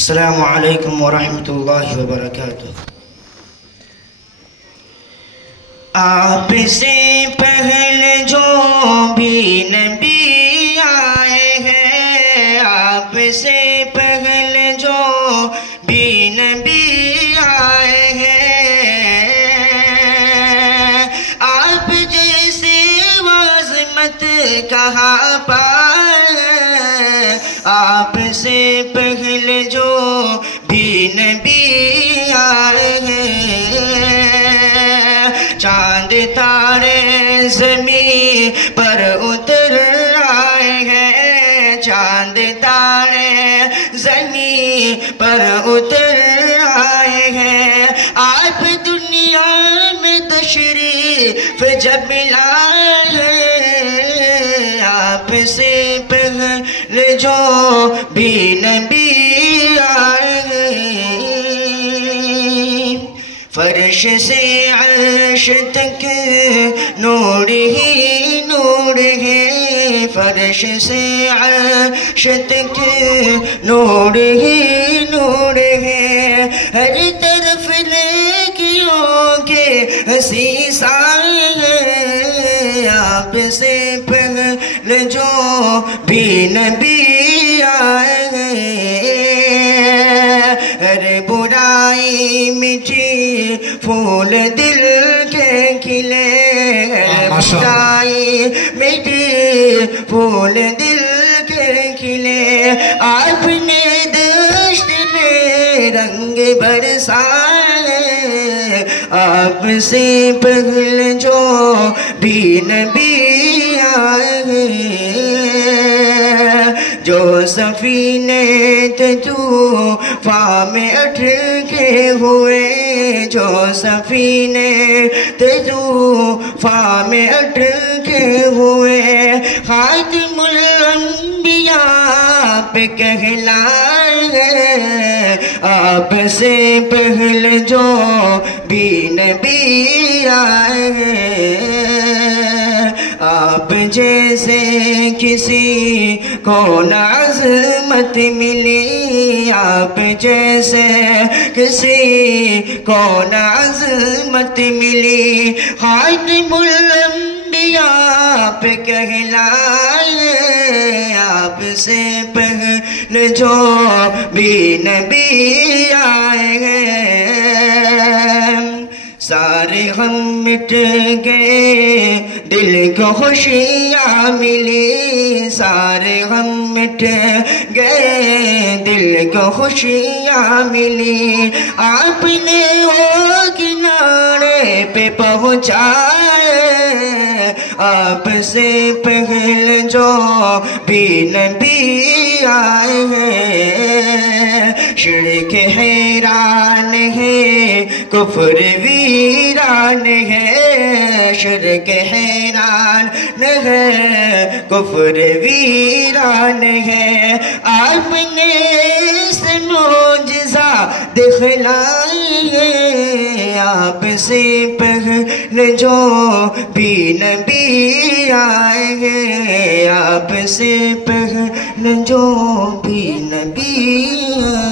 السلام علیکم ورحمۃ اللہ وبرکاتہ۔ آپ سے پہلے جو بھی نبی آئے ہیں، آپ سے پہلے جو بھی نبی آئے ہیں، آپ جیسے عظمت کہاں پائے، آپ سے پہلے جو بھی نبی آئے ہیں، چاند تارے زمین پر اتر آئے ہیں، چاند تارے زمین پر اتر آئے ہیں، آپ دنیا میں تشریف جب لائے، آپ سے پہلے جو بھی نبی آئے ہیں، فرش سے عرش تک نور ہی نور ہے، فرش سے عرش تک نور ہی نور ہے، ہر طرف نیکیوں کے ہنسی سائے ہیں، آپ سے پہلے جو بھی نبی آئے ہیں، ہر برائی مٹی پھول دل کے کھلے، برائی مٹی پھول دل کے کھلے، آپ نے دشت میں رنگ برسائے، آپ سے پہلے جو بھی نبی آئے ہیں، جو سفینے تھے طوفان میں اٹکے ہوئے، جو سفینے تھے طوفان میں اٹکے ہوئے، خاتم الانبیاء پہ کہلائے، آپ سے پہلے جو بھی نبی آئے ہیں، آپ جیسے کسی کو نہ عظمت ملی، آپ جیسے کسی کو نہ عظمت ملی، خاتم الانبیاء پہ کہلائے، آپ سے پہلے جو بھی نبی آئے ہیں، سارے غم مٹ گئے دل کو خوشیاں ملی، سارے غم مٹ گئے دل کو خوشیاں ملی، آپ نے وہ کنارے پہ پہنچائے، آپ سے پہلے جو بھی نبی آئے ہیں، شرک حیران ہے کفر ویران ہے، شرک حیران ہے کفر ویران ہے، آپ نے اس معجزہ دکھلائی ہے، آپ سے پہلے جو بھی نبی آئے ہیں، آپ سے پہلے جو بھی نبی آئے ہیں۔